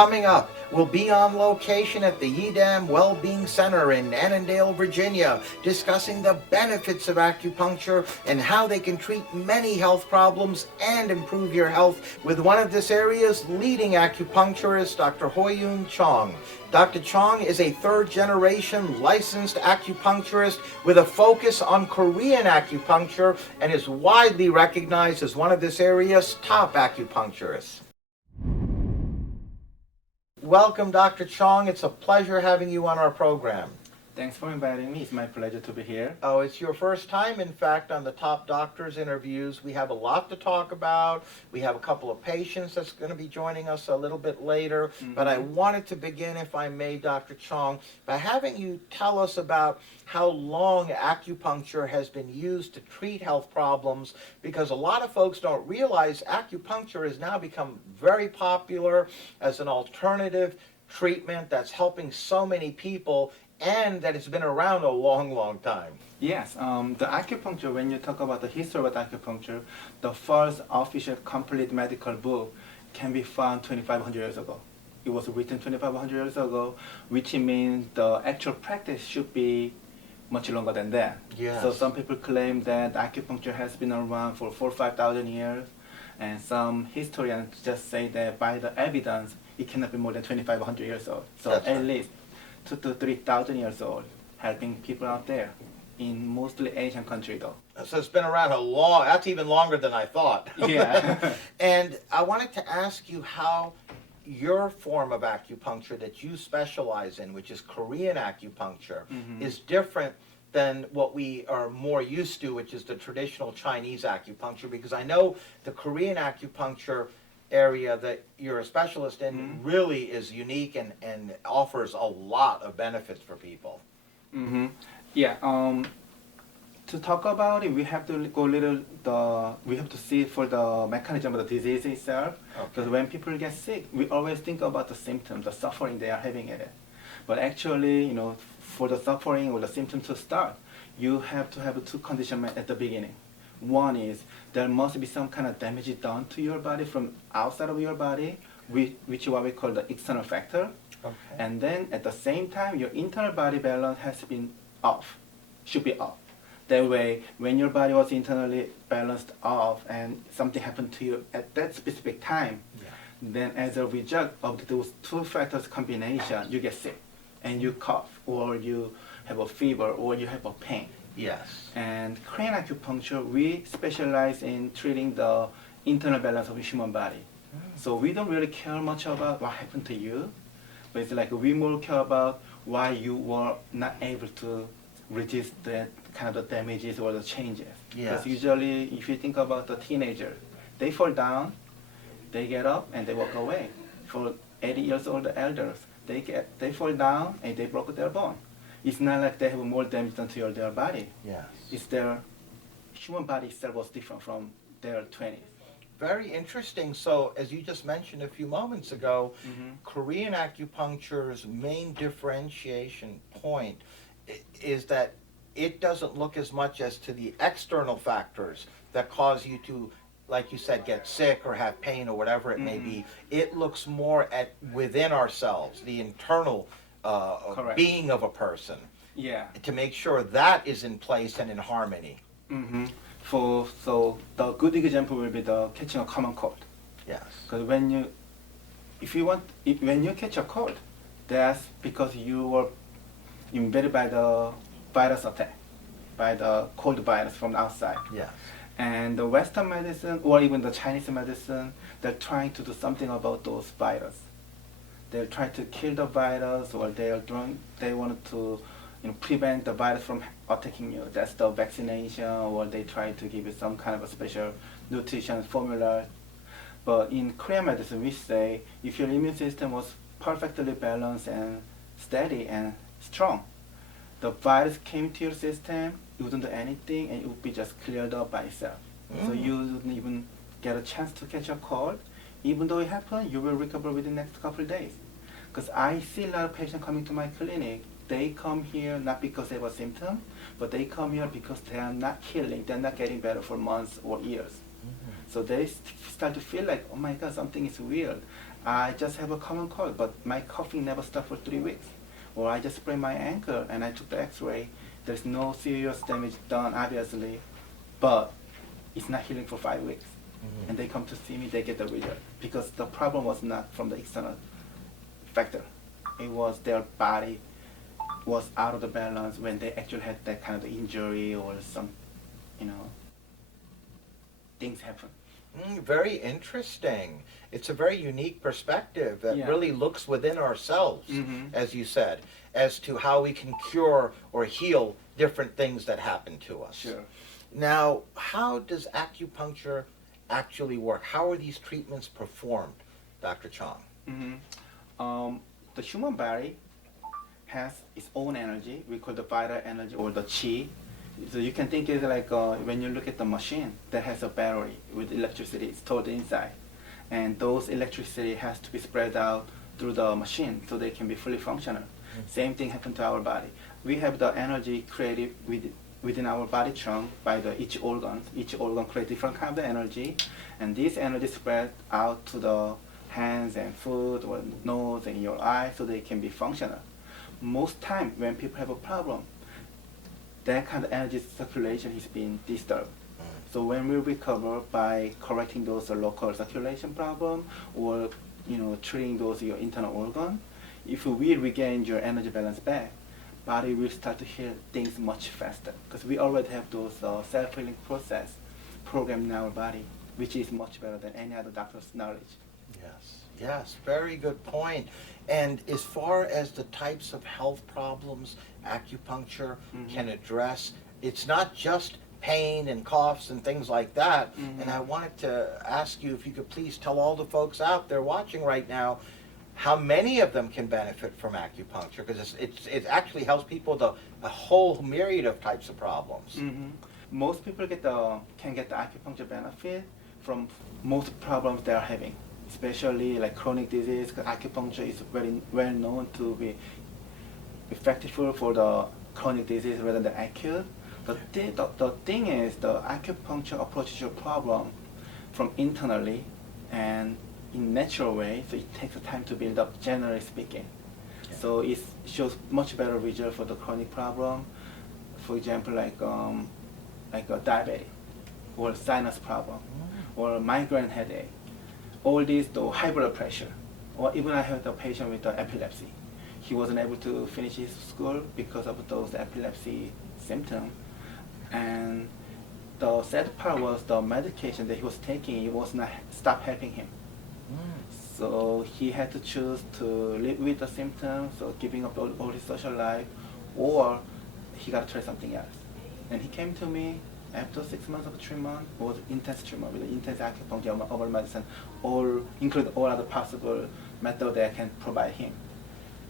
Coming up, we'll be on location at the Yedam Wellbeing Center in Annandale, Virginia, discussing the benefits of acupuncture and how they can treat many health problems and improve your health with one of this area's leading acupuncturists, Dr. Hoyun Chong. Dr. Chong is a third-generation licensed acupuncturist with a focus on Korean acupuncture and is widely recognized as one of this area's top acupuncturists. Welcome, Dr. Chong. It's a pleasure having you on our program. Thanks for inviting me. It's my pleasure to be here. Oh, it's your first time, in fact, on the Top Doctors interviews. We have a lot to talk about. We have a couple of patients that's going to be joining us a little bit later. But I wanted to begin, if I may, Dr. Chong, by having you tell us about how long acupuncture has been used to treat health problems, because a lot of folks don't realize acupuncture has now become very popular as an alternative treatment that's helping so many people, and that it's been around a long, long time. Yes, the acupuncture, when you talk about the history of acupuncture, the first official complete medical book can be found 2,500 years ago. It was written 2,500 years ago, which means the actual practice should be much longer than that. Yes. So some people claim that acupuncture has been around for 4,000 or 5,000 years, and some historians just say that by the evidence, it cannot be more than 2,500 years old. So That's at right. least 2,000 to 3,000 years old, helping people out there in mostly Asian countries though. So it's been around that's even longer than I thought. Yeah. And I wanted to ask you how your form of acupuncture that you specialize in, which is Korean acupuncture, is different than what we are more used to, which is the traditional Chinese acupuncture, because I know the Korean acupuncture area that you're a specialist in really is unique and offers a lot of benefits for people. Yeah. To talk about it, we have to go we have to see for the mechanism of the disease itself. Because when people get sick, we always think about the symptoms, the suffering they are having in it. But actually, for the suffering or the symptoms to start, you have to have two conditions at the beginning. One is there must be some kind of damage done to your body from outside of your body, which is what we call the external factor. Okay. And then at the same time, your internal body balance has been off, should be off. That way, when your body was internally balanced off and something happened to you at that specific time, then as a result of those two factors combination, you get sick and you cough or you have a fever or you have a pain. Yes. And Korean acupuncture, we specialize in treating the internal balance of the human body. So we don't really care much about what happened to you, but it's like we more care about why you were not able to resist the kind of the damages or the changes. Yes. Because usually, if you think about the teenager, they fall down, they get up, and they walk away. For 80 years old elders, they fall down and they broke their bone. It's not like they have more damage done to their body. Yes. It's their human body itself was different from their 20s. Very interesting. So, as you just mentioned a few moments ago, Korean acupuncture's main differentiation point is that it doesn't look as much as to the external factors that cause you to, like you said, get sick or have pain or whatever it may be. It looks more at within ourselves, the internal being of a person, Yeah. to make sure that is in place and in harmony. So the good example will be the catching a common cold. Yes. Because when you catch a cold, that's because you were invaded by the virus attack, by the cold virus from outside. Yes. And the Western medicine or even the Chinese medicine, they're trying to do something about those viruses. They're trying to kill the virus, or they want to prevent the virus from attacking you. That's the vaccination, or they try to give you some kind of a special nutrition formula. But in Korean medicine, we say if your immune system was perfectly balanced and steady and strong, the virus came to your system, you wouldn't do anything, and it would be just cleared up by itself. So you wouldn't even get a chance to catch a cold. Even though it happened, you will recover within the next couple of days. Because I see a lot of patients coming to my clinic. They come here not because they have a symptom, but they come here because they are not healing. They're not getting better for months or years. So they start to feel like, oh my God, something is weird. I just have a common cold, but my coughing never stopped for 3 weeks. Or I just sprained my ankle and I took the x-ray. There's no serious damage done, obviously, but it's not healing for 5 weeks. And they come to see me, they get the result. Because the problem was not from the external factor. It was their body was out of the balance when they actually had that kind of injury or some, things happen. Very interesting. It's a very unique perspective that Yeah. really looks within ourselves, Mhm. as you said, as to how we can cure or heal different things that happen to us. Sure. Now, how does acupuncture actually work? How are these treatments performed, Dr. Chong? The human body has its own energy. We call the vital energy or the chi. So you can think it like when you look at the machine that has a battery with electricity stored inside, and those electricity has to be spread out through the machine so they can be fully functional. Same thing happened to our body. We have the energy created within our body trunk by each organ. Each organ creates different kind of energy, and this energy spread out to the hands and foot or nose and your eye so they can be functional. Most time when people have a problem, that kind of energy circulation is being disturbed. So when we recover by correcting those local circulation problem or treating those your internal organ, if we regain your energy balance back, body will start to heal things much faster because we already have those self-healing process programmed in our body, which is much better than any other doctor's knowledge. Yes, very good point. And as far as the types of health problems acupuncture can address, it's not just pain and coughs and things like that. And I wanted to ask you if you could please tell all the folks out there watching right now how many of them can benefit from acupuncture, because it actually helps people with a whole myriad of types of problems. Most people can get the acupuncture benefit from most problems they are having, especially like chronic disease. 'Cause acupuncture is very well known to be effective for the chronic disease rather than acute. The thing is, the acupuncture approaches your problem from internally and in natural way, so it takes time to build up, generally speaking. So it shows much better result for the chronic problem. For example, like a diabetic or sinus problem or migraine headache. All these, though, high blood pressure. Or even I had a patient with epilepsy. He wasn't able to finish his school because of those epilepsy symptoms. And the sad part was the medication that he was taking, it was not stop helping him. So he had to choose to live with the symptoms, so giving up all his social life, or he got to try something else. And he came to me after 6 months of treatment. It was intense treatment with intense acupuncture, herbal medicine, include all other possible methods that I can provide him.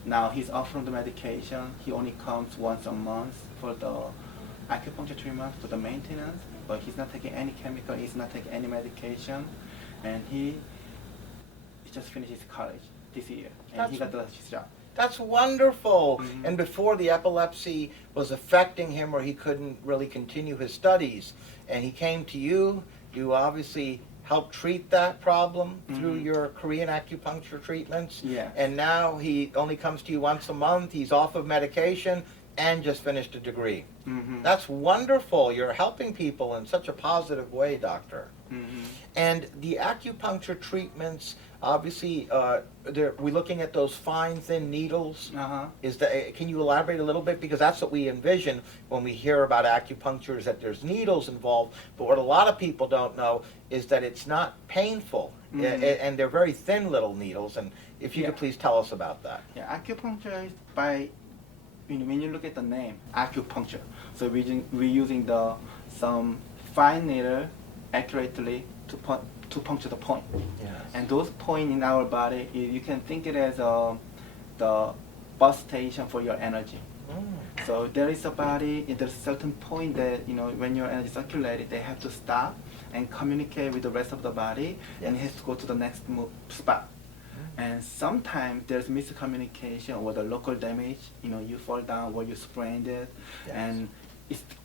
Now he's off from the medication. He only comes once a month for the acupuncture treatment, for the maintenance, but he's not taking any chemical, he's not taking any medication, and he just finished his college this year, and he got his job. That's wonderful. And before, the epilepsy was affecting him or he couldn't really continue his studies, and he came to you. You obviously helped treat that problem through your Korean acupuncture treatments. Yeah. And now he only comes to you once a month. He's off of medication and just finished a degree. That's wonderful. You're helping people in such a positive way, doctor. And the acupuncture treatments, obviously, we're looking at those fine, thin needles. Can you elaborate a little bit? Because that's what we envision when we hear about acupuncture, is that there's needles involved. But what a lot of people don't know is that it's not painful. And they're very thin little needles. And if you could please tell us about that. Yeah, acupuncture is when you look at the name, acupuncture. So we're using some fine needle accurately to puncture the point. And those points in our body, you can think it as the bus station for your energy. So there is a body, there's a certain point that, when your energy circulated, they have to stop and communicate with the rest of the body, and it has to go to the next spot. And sometimes there's miscommunication or the local damage, you fall down or you sprained it, and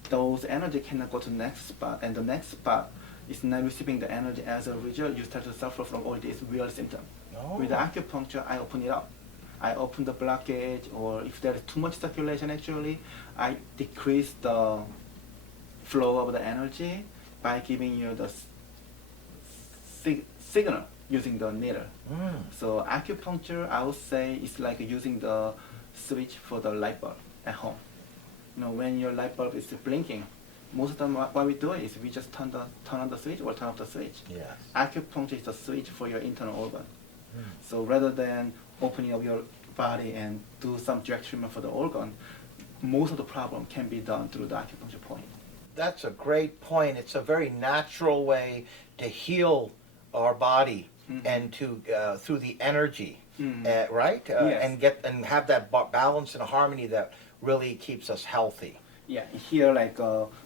those energy cannot go to the next spot, and the next spot is not receiving the energy. As a result, you start to suffer from all these real symptoms. Oh. With acupuncture, I open it up. I open the blockage, or if there is too much circulation, actually, I decrease the flow of the energy by giving you the signal using the needle. Mm. So acupuncture, I would say, is like using the switch for the light bulb at home. When your light bulb is blinking, most of the time what we do is we just turn on the switch or turn off the switch. Yes. Acupuncture is the switch for your internal organ. Mm. So rather than opening up your body and do some direct treatment for the organ, most of the problem can be done through the acupuncture point. That's a great point. It's a very natural way to heal our body and to through the energy, right? Yes. And have that balance and harmony that really keeps us healthy. Yeah, here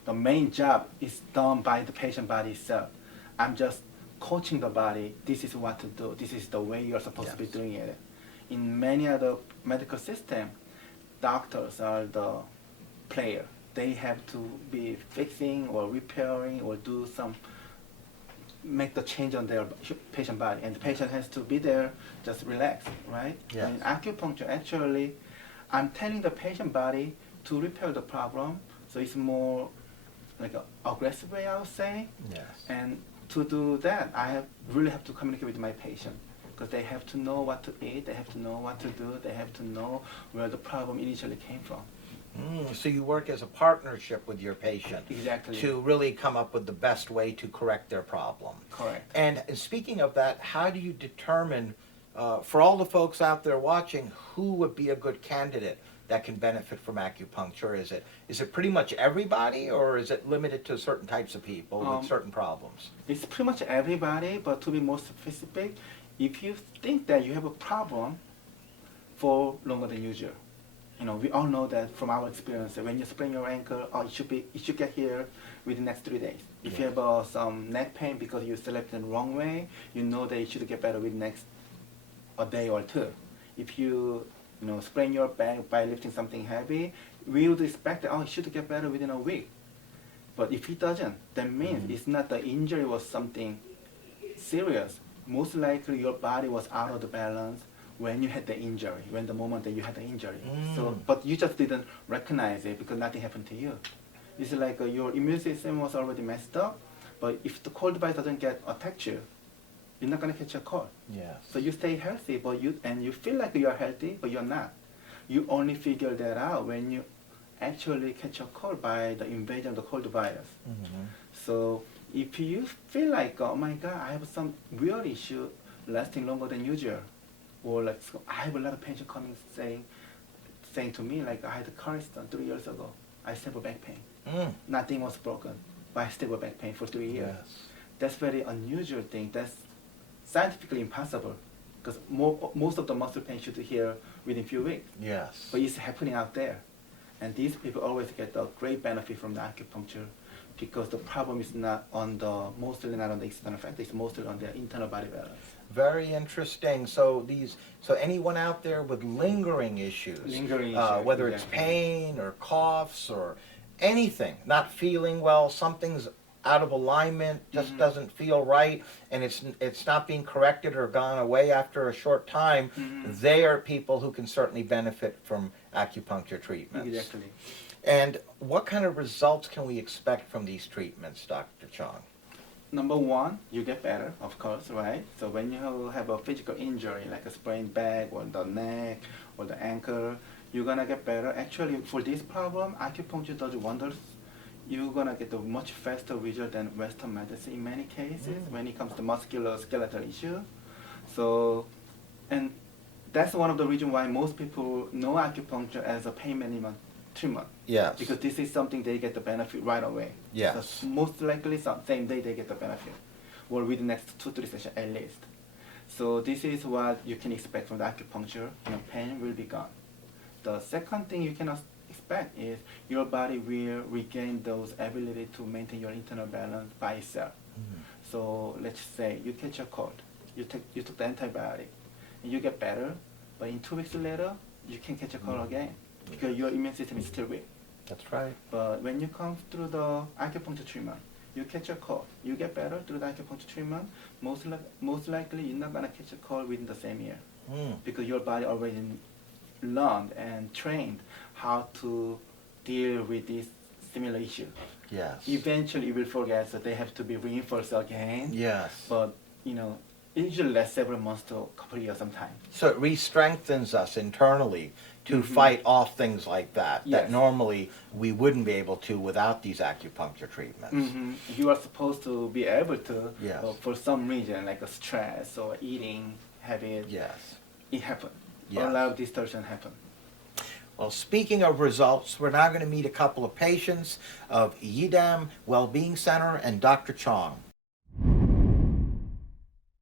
the main job is done by the patient body itself. I'm just coaching the body. This is what to do. This is the way you're supposed to be doing it. In many other medical systems, doctors are the player. They have to be fixing or repairing or make the change on their patient body, and the patient has to be there, just relax, right? Yes. In acupuncture, actually, I'm telling the patient body to repair the problem, so it's more like an aggressive way, I would say. Yes. And to do that, really have to communicate with my patient, because they have to know what to eat, they have to know what to do, they have to know where the problem initially came from. So you work as a partnership with your patient. Exactly. To really come up with the best way to correct their problem. Correct. And speaking of that, how do you determine, for all the folks out there watching, who would be a good candidate that can benefit from acupuncture? Is it pretty much everybody, or is it limited to certain types of people with certain problems? It's pretty much everybody, but to be more specific, if you think that you have a problem for longer than usual, we all know that from our experience that when you sprain your ankle, it should get here within the next 3 days. If you have some neck pain because you selected the wrong way, you know that it should get better within next a day or two. If you sprain your back by lifting something heavy, we would expect that it should get better within a week. But if it doesn't, that means it's not the injury was something serious. Most likely your body was out of the balance when you had the injury, when the moment that you had the injury. So, but you just didn't recognize it because nothing happened to you. It's like your immune system was already messed up, but if the cold virus doesn't attack you, you're not gonna catch a cold. Yes. So you stay healthy, but you feel like you're healthy, but you're not. You only figure that out when you actually catch a cold by the invasion of the cold virus. Mm-hmm. So if you feel like, oh my God, I have some real issue lasting longer than usual, or like I have a lot of patients coming saying to me like I had a car accident 3 years ago. I still have back pain. Nothing was broken, but I still have back pain for 3 years. Yes. That's very unusual thing. That's scientifically impossible, because most of the muscle pain should heal within a few weeks. Yes. But it's happening out there. And these people always get a great benefit from the acupuncture, because the problem is mostly not on the external factor, it's mostly on their internal body balance. Very interesting. So anyone out there with lingering issues, whether it's pain or coughs or anything, not feeling well, something's out of alignment, just doesn't feel right, and it's not being corrected or gone away after a short time, they are people who can certainly benefit from acupuncture treatments. Exactly. And what kind of results can we expect from these treatments, Dr. Chong? Number one, you get better, of course, right? So when you have a physical injury, like a sprained back or the neck or the ankle, you're gonna get better. Actually, for this problem, acupuncture does wonders. You're gonna get a much faster result than Western medicine in many cases when it comes to musculoskeletal issue. So, and that's one of the reasons why most people know acupuncture as a pain management treatment. Yes. Because this is something they get the benefit right away. Yes. So most likely same day they get the benefit, or within the next 2-3 sessions at least. So this is what you can expect from the acupuncture. Pain will be gone. The second thing you can expect is your body will regain those ability to maintain your internal balance by itself. So let's say you catch a cold, you took the antibiotic, and you get better, but in 2 weeks later you can catch a cold again, because your immune system is still weak. That's right. But when you come through the acupuncture treatment, you catch a cold, you get better through the acupuncture treatment, most likely you're not going to catch a cold within the same year because your body already learned and trained how to deal with this similar issue. Yes. Eventually you will forget, so they have to be reinforced again. Yes. But, it usually lasts several months to a couple of years sometimes. So it re-strengthens us internally to fight off things like that, that Yes. normally we wouldn't be able to without these acupuncture treatments. You are supposed to be able to, Yes. but for some reason, like a stress or eating habit, Yes. it happens. Yes. A lot of distortion happen. Well, speaking of results, we're now going to meet a couple of patients of Yidam Wellbeing Center and Dr. Chong.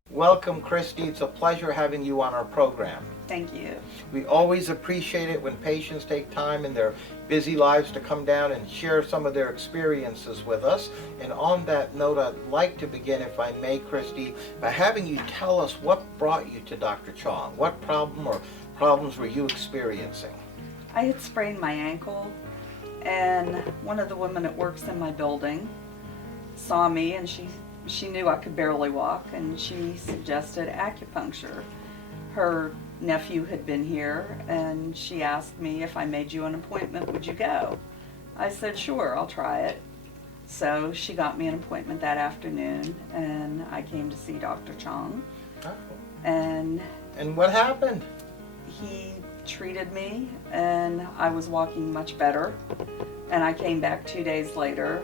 Welcome, Christy. It's a pleasure having you on our program. Thank you. We always appreciate it when patients take time in their busy lives to come down and share some of their experiences with us. And on that note, I'd like to begin, if I may, Christy, by having you tell us what brought you to Dr. Chong. What problem or problems were you experiencing? I had sprained my ankle, and one of the women that works in my building saw me, and she knew I could barely walk, and she suggested acupuncture. Her nephew had been here, and she asked me if I made you an appointment, would you go? I said, sure, I'll try it. So she got me an appointment that afternoon, and I came to see Dr. Chong. Oh. And what happened? he treated me, and I was walking much better. And I came back 2 days later,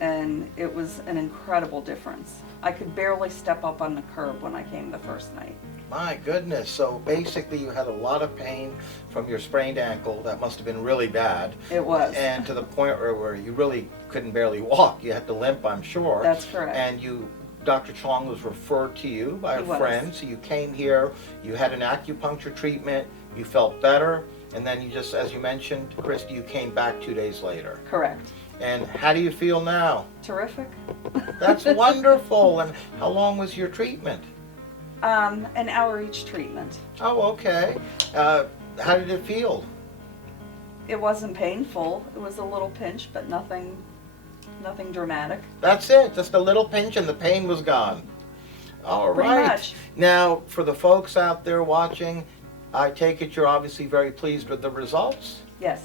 and it was an incredible difference. I could barely step up on the curb when I came the first night. My goodness, so basically you had a lot of pain from your sprained ankle. That must have been really bad. It was. And to the point where you really couldn't barely walk. You had to limp, I'm sure. That's correct. And Dr. Chong was referred to you by a He was. friend, so you came here, you had an acupuncture treatment, you felt better, and then you just, as you mentioned, Christy, you came back 2 days later. Correct. And how do you feel now? Terrific. That's wonderful. And how long was your treatment? An hour each treatment. Oh, okay. How did it feel? It wasn't painful. It was a little pinch, but nothing dramatic. That's it, just a little pinch and the pain was gone. All Pretty right. much. Now, for the folks out there watching, I take it you're obviously very pleased with the results. Yes.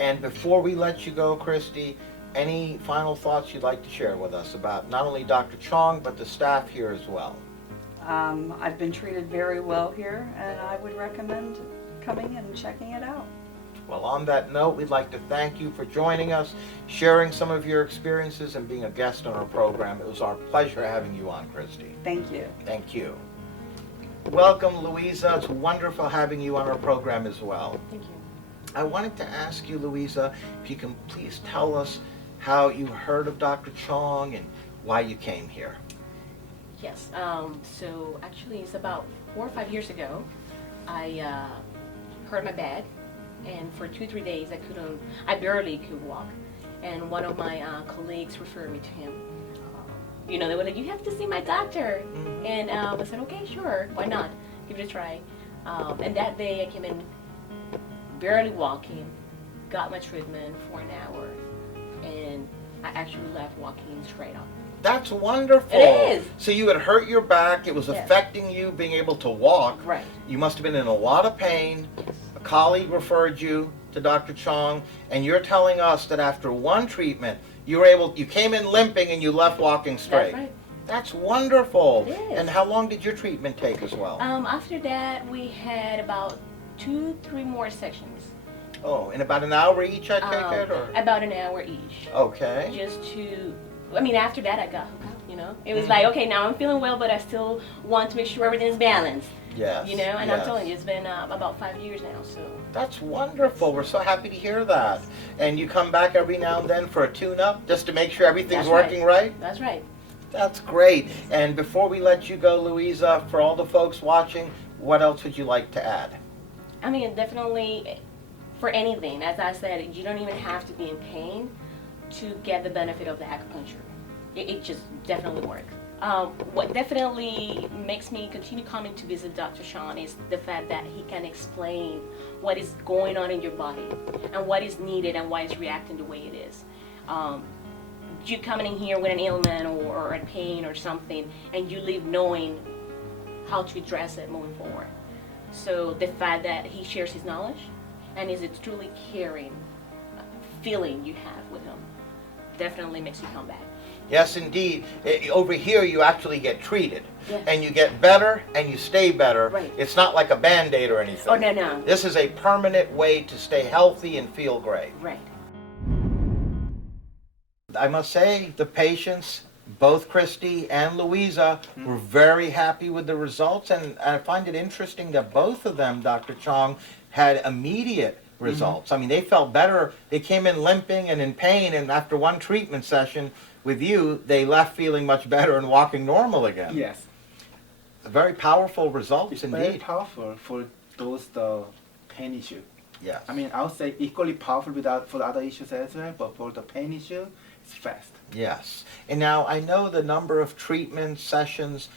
And before we let you go, Christy, any final thoughts you'd like to share with us about not only Dr. Chong, but the staff here as well? I've been treated very well here, and I would recommend coming and checking it out. Well, on that note, we'd like to thank you for joining us, sharing some of your experiences, and being a guest on our program. It was our pleasure having you on, Christy. Thank you. Thank you. Welcome, Louisa. It's wonderful having you on our program as well. Thank you. I wanted to ask you, Louisa, if you can please tell us how you heard of Dr. Chong and why you came here. Yes, so actually it's about 4 or 5 years ago, I hurt my back, and for 2-3 days I barely could walk. And one of my colleagues referred me to him. They were like, you have to see my doctor. And I said, okay, sure, why not? Give it a try. And that day I came in barely walking, got my treatment for an hour, and I actually left walking straight up. That's wonderful. It is. So you had hurt your back. It was Yes. affecting you being able to walk. Right. You must have been in a lot of pain. Yes. A colleague referred you to Dr. Chong, and you're telling us that after one treatment, you came in limping and you left walking straight. That's right. That's wonderful. It is. And how long did your treatment take as well? After that, we had about 2-3 more sections. Oh, in about an hour each, I take it? Or? About an hour each. Okay. Just to, after that I got hooked up, It was like, okay, now I'm feeling well, but I still want to make sure everything's balanced. Yes. And yes. I'm telling you, it's been about 5 years now, so. That's wonderful. We're so happy to hear that. And you come back every now and then for a tune-up just to make sure everything's That's right. working right? That's right. That's great. And before we let you go, Louisa, for all the folks watching, what else would you like to add? Definitely for anything, as I said, you don't even have to be in pain to get the benefit of the acupuncture. It just definitely works. What definitely makes me continue coming to visit Dr. Chong is the fact that he can explain what is going on in your body and what is needed and why it's reacting the way it is. you coming in here with an ailment or a pain or something, and you leave knowing how to address it moving forward. So the fact that he shares his knowledge and is a truly caring feeling you have with him definitely makes you come back. Yes, indeed. Over here, you actually get treated, Yeah. and you get better, and you stay better. Right. It's not like a Band-Aid or anything. Oh, no. This is a permanent way to stay healthy and feel great. Right. I must say, the patients, both Christy and Louisa, were very happy with the results, and I find it interesting that both of them, Dr. Chong, had immediate results. I mean, they felt better. They came in limping and in pain, and after one treatment session with you, they left feeling much better and walking normal again. Yes. Very powerful results It's very indeed. powerful for those pain issue. Yes. I mean, I would say equally powerful for the other issues as well, but for the pain issue, it's fast. Yes. And now I know the number of treatment sessions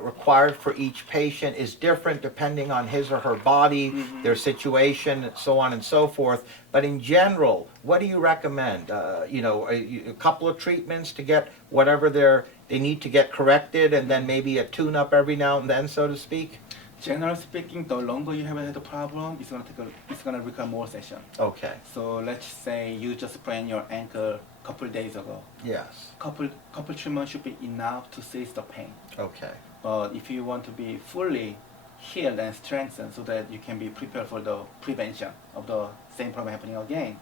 required for each patient is different depending on his or her body, their situation, so on and so forth. But in general, what do you recommend? A couple of treatments to get whatever they need to get corrected, and then maybe a tune-up every now and then, so to speak? Generally speaking, the longer you have had a problem, it's gonna require more session. Okay. So let's say you just sprained your ankle a couple days ago. Yes. Couple treatments should be enough to cease the pain. Okay. But if you want to be fully healed and strengthened so that you can be prepared for the prevention of the same problem happening again,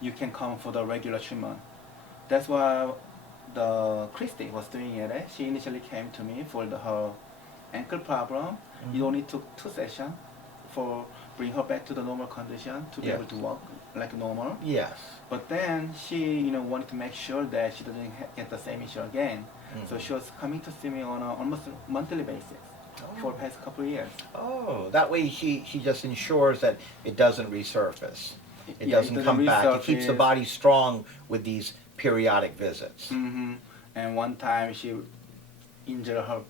you can come for the regular treatment. That's why the Christy was doing it. She initially came to me for her ankle problem. It only took 2 sessions for bring her back to the normal condition to be Yes. able to walk like normal. Yes. But then she, wanted to make sure that she doesn't get the same issue again. So she was coming to see me on a almost monthly basis for the past couple of years. Oh, that way she just ensures that it doesn't resurface. It Yeah, doesn't come back. It keeps the resurface. body strong with these periodic visits. And one time she injured her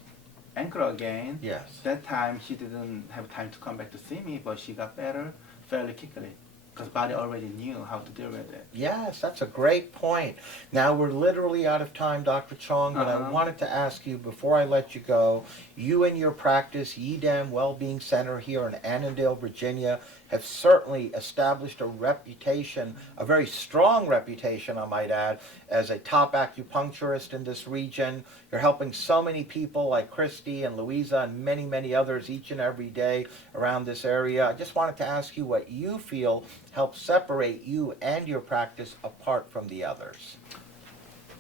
ankle again. Yes. That time she didn't have time to come back to see me, but she got better fairly quickly because body already knew how to deal with it. Yes, that's a great point. Now we're literally out of time, Dr. Chong, but I Uh-huh. wanted to ask you before I let you go, you and your practice, Yidam Wellbeing Center here in Annandale, Virginia, have certainly established a reputation, a very strong reputation, I might add, as a top acupuncturist in this region. You're helping so many people like Christy and Louisa and many, many others each and every day around this area. I just wanted to ask you what you feel helps separate you and your practice apart from the others.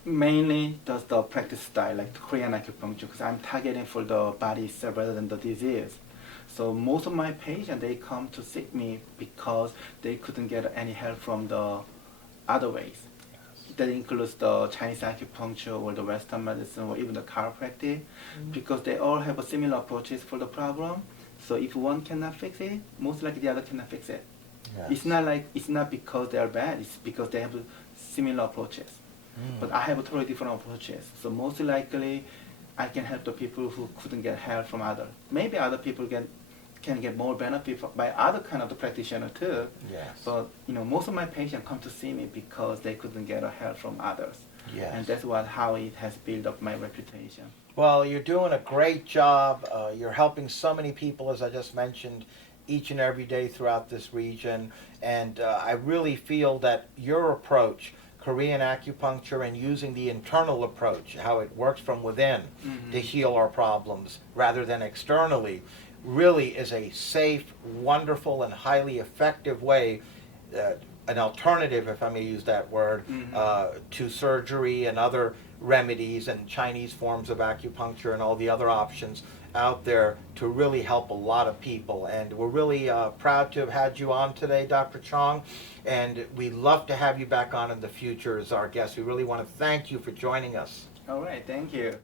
Mainly does the practice style, like the Korean acupuncture, because I'm targeting for the body itself rather than the disease. So most of my patients, they come to seek me because they couldn't get any help from the other ways. That includes the Chinese acupuncture or the Western medicine or even the chiropractic, because they all have a similar approaches for the problem. So if one cannot fix it, most likely the other cannot fix it. Yes. It's not because they are bad, it's because they have similar approaches. But I have totally different approaches. So most likely, I can help the people who couldn't get help from others. Maybe other people can get more benefit by other kind of the practitioner too. Yes. But most of my patients come to see me because they couldn't get a help from others. Yes. And that's how it has built up my reputation. Well, you're doing a great job. You're helping so many people, as I just mentioned, each and every day throughout this region. And I really feel that your approach, Korean acupuncture, and using the internal approach, how it works from within to heal our problems rather than externally, really is a safe, wonderful, and highly effective way, an alternative, if I may use that word, to surgery and other remedies and Chinese forms of acupuncture and all the other options out there to really help a lot of people. And we're really proud to have had you on today, Dr. Chong, and we'd love to have you back on in the future as our guest. We really want to thank you for joining us. All right, thank you.